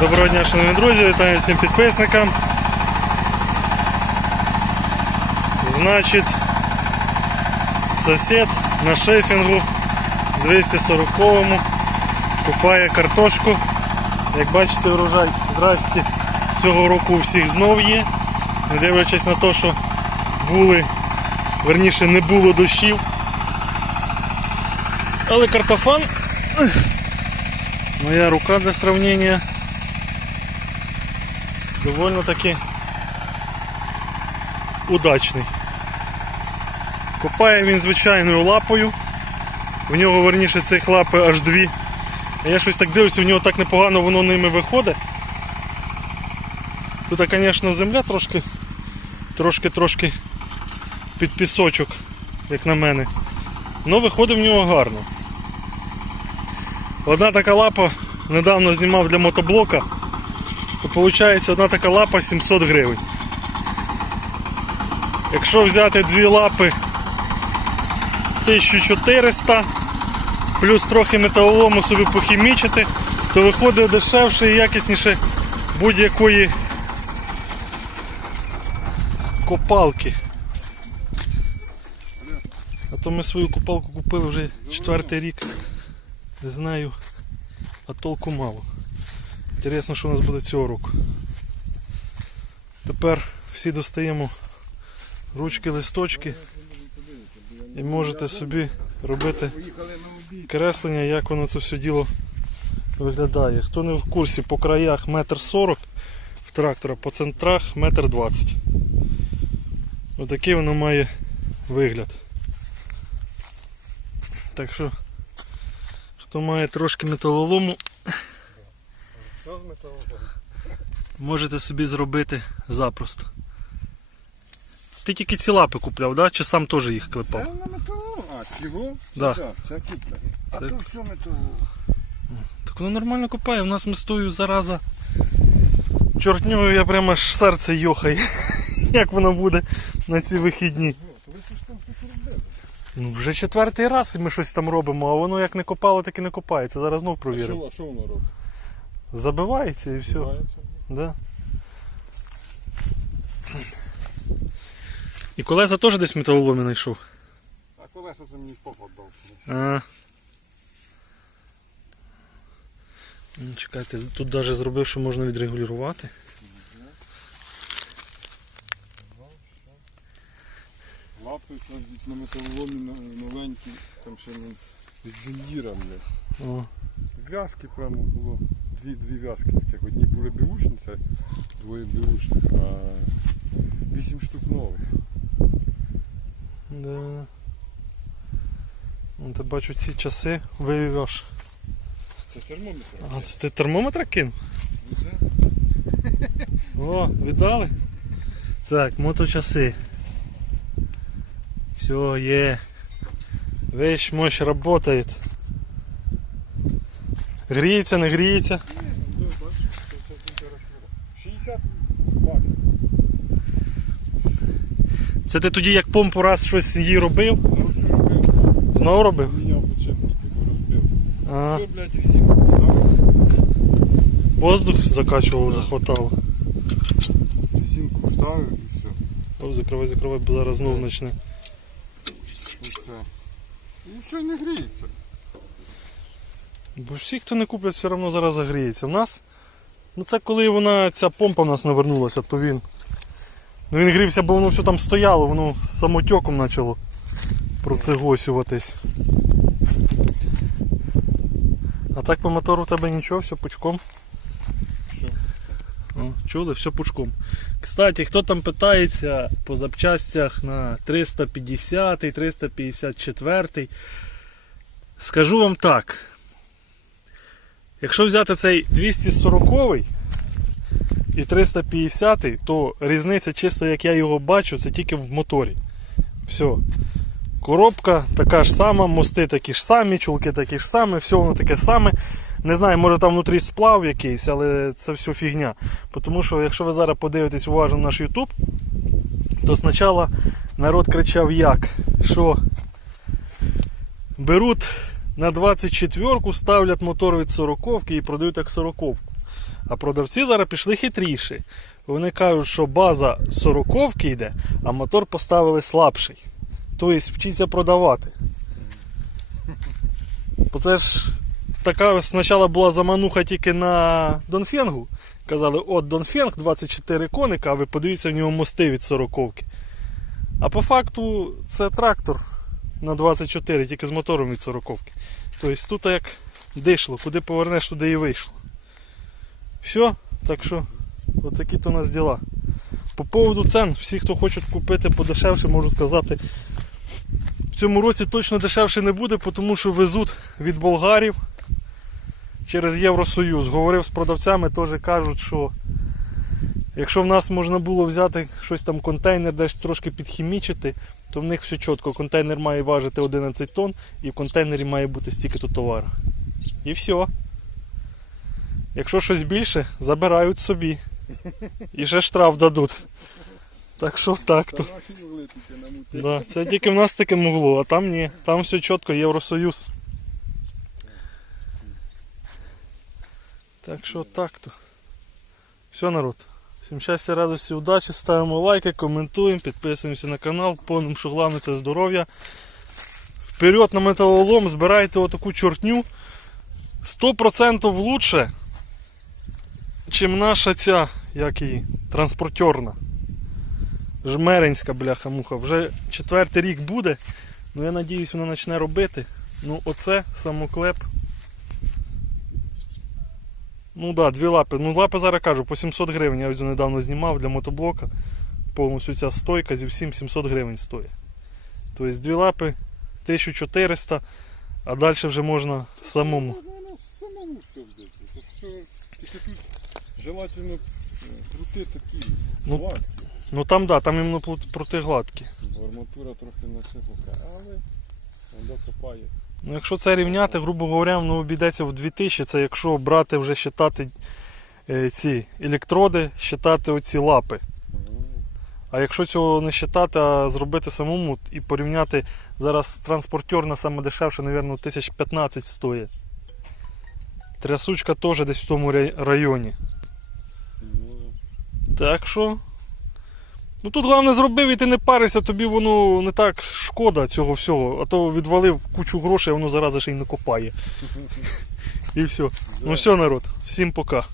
Доброго дня, шановні друзі, вітаю всім підписникам. Значить, сусід на шейфінгу 240-му купає картошку. Як бачите, урожай здрасті цього року у всіх знов є. Не дивлячись на те, що були, верніше не було дощів. Але картофан, моя рука для сравнення, довольно таки удачний. Копає він звичайною лапою. В нього верніше цих лапи аж дві. Я щось так дивлюся, в нього так непогано воно ними виходить. Тут, звісно, земля трошки трошки трошки під пісочок, як на мене. Ну виходить в нього гарно. Одна така лапа недавно знімав для мотоблока. Виходить одна така лапа 700 гривень. Якщо взяти дві лапи 1400, плюс трохи металолому собі похімічити, то виходить дешевше і якісніше будь-якої копалки. А то ми свою копалку купили вже четвертий рік. Не знаю, а толку мало. Інтересно, що у нас буде цього року. Тепер всі достаємо ручки, листочки і можете собі робити креслення, як воно це все діло виглядає. Хто не в курсі, по краях метр сорок в трактора, по центрах метр двадцять. Отакий воно має вигляд. Так що, хто має трошки металолому, Що з металом? можете собі зробити запросто. Ти тільки ці лапи купляв, да? чи сам теж їх Це клепав? на металу, а цього? Да. Це, це купля. А Це- то все металу. Так воно нормально копає, у нас ми стою зараза. Чортньою я прямо аж серце йохає. Як воно буде на ці вихідні. Ви що ж там щось робили? Ну вже четвертий раз ми щось там робимо, а воно як не копало, так і не копається. Зараз знов А провіримо. що, а що воно робить? Забивається і все. Збивається? Да. І колеса теж десь металоломі знайшов. А колеса це мені в попад дав. А. Ну, Чекайте, тут навіть зробив, що можна відрегулювати. Лапи на металоломі новенькі, там ще не від жундіра, бля. О. В'язки прямо було. Дві, дві в'язки таких. Одні були беушні, це двоє беушних, а вісім штук нових. Да. Ну, ти бачу ці часи вивіваш. Це термометр. А це ти термометр кинув? Ну, О, віддали? Так, моточаси. Все, є. Вещь мощь работает. Гріється, не гріється. Ну, бачиш, це все температура. 60 баксів. Це ти тоді як помпу раз щось її робив? Все робив. Знову робив? Міняв бо розбив. А, Все, блядь, резинку вставив. воздух закачував, захватало. Резинку вставив і все. О, закривай, закривай, бо зараз знову почне. І все не гріється. Бо всі, хто не куплять, все одно зараз загріється. В нас, ну це коли вона, ця помпа в нас навернулася, то він. Ну він грівся, бо воно все там стояло, воно самотеком почало процегосюватись. А так по мотору в тебе нічого, все пучком. О, чули, все пучком. Кстати, хто там питається по запчастях на 350, 354, скажу вам так. Якщо взяти цей 240 і 350, то різниця, чисто як я його бачу, це тільки в моторі. Все. Коробка така ж сама, мости такі ж самі, чулки такі ж самі, все воно таке саме. Не знаю, може там внутрі сплав якийсь, але це все фігня. Тому що якщо ви зараз подивитесь уважно наш YouTube, то спочатку народ кричав як, що беруть на 24-ку, ставлять мотор від 40 і продають як 40. А продавці зараз пішли хитріші. Вони кажуть, що база 40 йде, а мотор поставили слабший. Тобто вчиться продавати. Бо це ж така спочатку була замануха тільки на Донфенгу. Казали, от Донфенг 24 коника, а ви подивіться, в нього мости від 40 А по факту це трактор на 24, тільки з мотором від 40 Тобто тут як дишло, куди повернеш, туди і вийшло. Все, так що, отакі то у нас діла. По поводу цен, всі, хто хочуть купити подешевше, можу сказати, в цьому році точно дешевше не буде, тому що везуть від болгарів через Євросоюз. Говорив з продавцями, теж кажуть, що якщо в нас можна було взяти щось там контейнер, десь трошки підхімічити, то в них все чітко. Контейнер має важити 11 тонн і в контейнері має бути стільки-то товару. І все. Якщо щось більше, забирають собі. І ще штраф дадуть. Так що так Та то. Да, це тільки в нас таке могло, а там ні. Там все чітко, Євросоюз. Так що так то. Все, народ. Всім щастя, радості, удачі, ставимо лайки, коментуємо, підписуємося на канал. Помним, що головне це здоров'я. Вперед на металолом, збирайте отаку чортню. 100% лучше, чим наша ця, як її, транспортерна. Жмеринська бляха-муха. Вже четвертий рік буде. Ну я надіюсь, вона почне робити. Ну оце самоклеп. Ну так, да, дві лапи. Ну лапи зараз кажу, по 700 гривень. Я ось недавно знімав для мотоблока. Повністю ця стойка зі всім 700 гривень стоїть. Тобто дві лапи 1400, а далі вже можна самому. Желательно е, крути такі Ну, гладкі. Ну там да, там іменно прути гладкі. Бо Арматура трохи насипука, але воно копає. Ну, якщо це рівняти, грубо говоря, воно обійдеться в 2000, це якщо брати вже считати е, ці електроди, считати оці лапи. А якщо цього не считати, а зробити самому і порівняти зараз транспортер на саме дешевше, мабуть, 1015 стоїть. Трясучка теж десь в тому районі. Так що. Ну тут головне зробив і ти не паришся, тобі воно не так шкода цього всього, а то відвалив кучу грошей, а воно зараза ще й не копає. І все. Ну все, народ, всім пока.